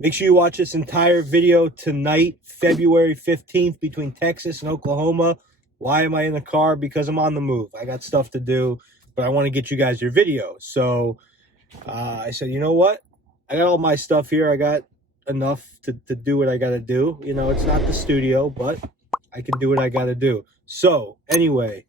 Make sure you watch this entire video tonight, February 15th, between Texas and Oklahoma. Why am I in the car? Because I'm on the move. I got stuff to do, but I want to get you guys your video. So I said, you know what? I got all my stuff here. I got enough to do what I got to do. You know, it's not the studio, but I can do what I got to do. So anyway,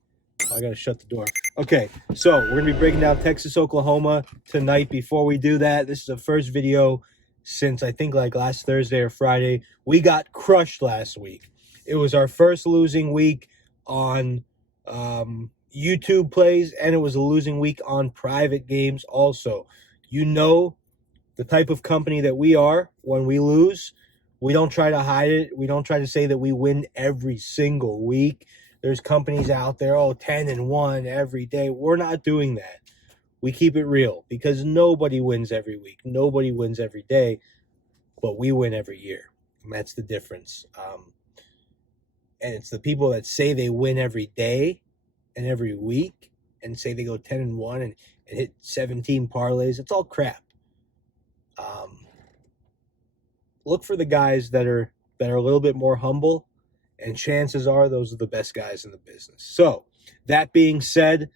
I got to shut the door. Okay, so we're going to be breaking down Texas, Oklahoma tonight. Before we do that, this is the first video since I think like last Thursday or Friday. We got crushed last week. It was our first losing week on YouTube plays, and it was a losing week on private games also. You know the type of company that we are. When we lose, we don't try to hide it. We don't try to say that we win every single week. There's companies out there, 10-1 every day. We're not doing that. We keep it real because nobody wins every week. Nobody wins every day, but we win every year. And that's the difference. And it's the people that say they win every day and every week and say they go 10-1 and hit 17 parlays. It's all crap. Look for the guys that are a little bit more humble, and chances are those are the best guys in the business. So that being said,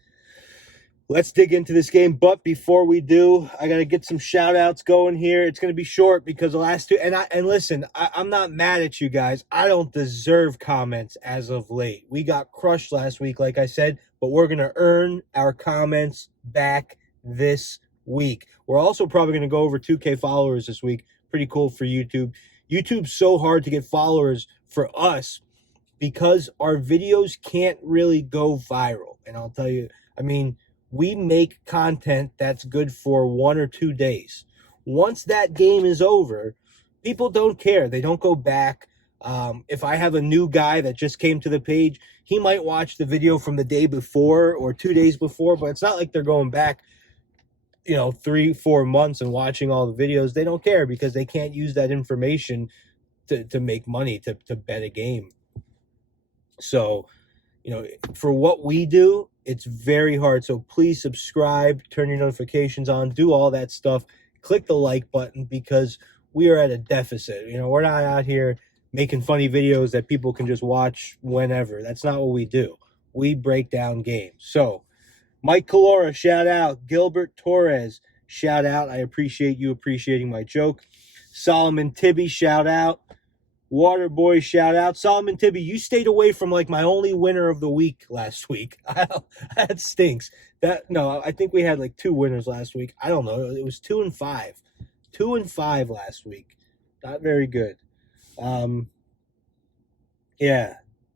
let's dig into this game. But before we do, I got to get some shout outs going here. It's going to be short because the last two, and listen, I'm not mad at you guys. I don't deserve comments as of late. We got crushed last week, like I said, but we're going to earn our comments back this week. We're also probably going to go over 2K followers this week. Pretty cool for YouTube. YouTube's so hard to get followers for us because our videos can't really go viral. And I'll tell you, I mean, we make content that's good for 1 or 2 days. Once that game is over, people don't care. They don't go back. If I have a new guy that just came to the page, he might watch the video from the day before or 2 days before, but it's not like they're going back 3-4 months and watching all the videos. They don't care because they can't use that information to make money, to bet a game. So, for what we do, it's very hard. So please subscribe, turn your notifications on, do all that stuff. Click the like button because we are at a deficit. We're not out here making funny videos that people can just watch whenever. That's not what we do. We break down games. So Mike Calora, shout out. Gilbert Torres, shout out. I appreciate you appreciating my joke. Solomon Tibby, shout out. Waterboy, shout out. Solomon Tibby, you stayed away from like my only winner of the week last week. That stinks. I think we had like 2 winners last week. I don't know. It was 2 and 5. 2 and 5 last week. Not very good. Yeah.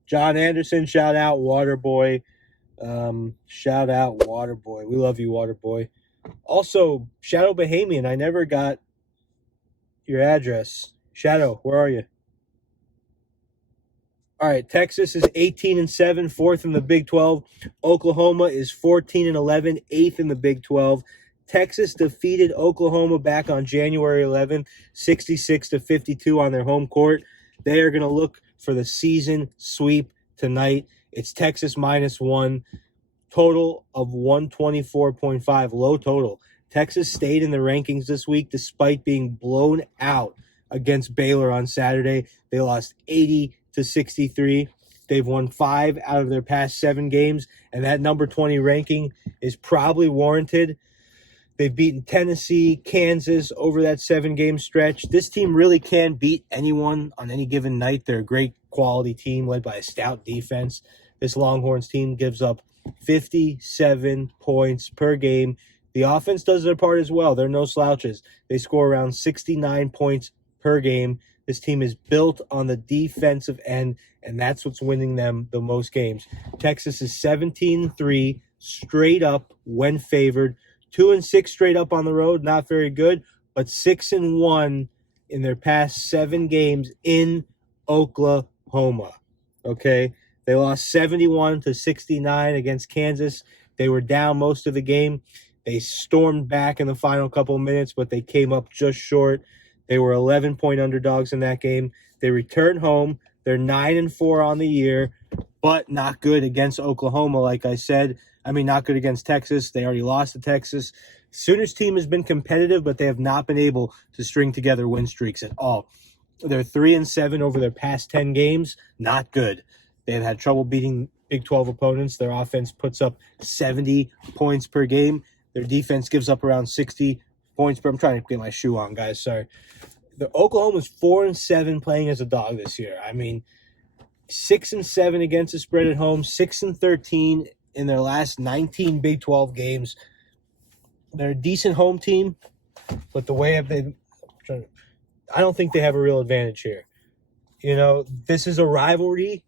John Anderson, shout out. Waterboy. Shout out Waterboy. We love you, Waterboy. Also, Shadow Bahamian, I never got your address. Shadow, where are you? All right, Texas is 18-7, 4th in the Big 12. Oklahoma is 14-11, 8th in the Big 12. Texas defeated Oklahoma back on January 11th, 66-52 on their home court. They are going to look for the season sweep tonight. It's Texas -1, total of 124.5, low total. Texas stayed in the rankings this week despite being blown out against Baylor on Saturday. They lost 80-63. They've won 5 out of their past 7 games, and that number 20 ranking is probably warranted. They've beaten Tennessee, Kansas over that 7-game stretch. This team really can beat anyone on any given night. They're a great quality team led by a stout defense. This Longhorns team gives up 57 points per game. The offense does their part as well. They're no slouches. They score around 69 points per game. This team is built on the defensive end, and that's what's winning them the most games. Texas is 17-3 straight up when favored. 2-6 straight up on the road, not very good, but 6-1 in their past 7 games in Oklahoma. Okay, they lost 71-69 against Kansas. They were down most of the game. They stormed back in the final couple of minutes, but they came up just short. They were 11-point underdogs in that game. They returned home. They're 9-4 on the year, but not good against Oklahoma, like I said. I mean, not good against Texas. They already lost to Texas. Sooners team has been competitive, but they have not been able to string together win streaks at all. They're 3-7 over their past 10 games. Not good. They've had trouble beating Big 12 opponents. Their offense puts up 70 points per game. Their defense gives up around 60 points per. I'm trying to get my shoe on, guys. Sorry. The Oklahoma's 4-7 playing as a dog this year. I mean, 6-7 against the spread at home, 6-13 in their last 19 Big 12 games. They're a decent home team, but the way I don't think they have a real advantage here. You know, this is a rivalry.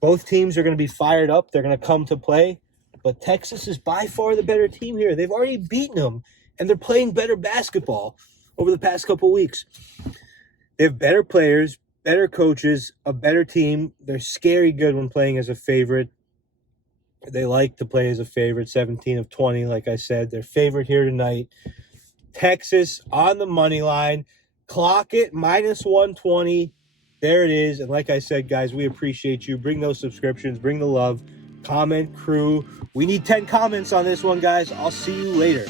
Both teams are going to be fired up. They're going to come to play. But Texas is by far the better team here. They've already beaten them, and they're playing better basketball over the past couple weeks. They have better players, better coaches, a better team. They're scary good when playing as a favorite. They like to play as a favorite, 17 of 20, like I said. They're favorite here tonight. Texas on the money line. Clock it, -120. There it is. And like I said, guys, we appreciate you. Bring those subscriptions. Bring the love. Comment, crew. We need 10 comments on this one, guys. I'll see you later.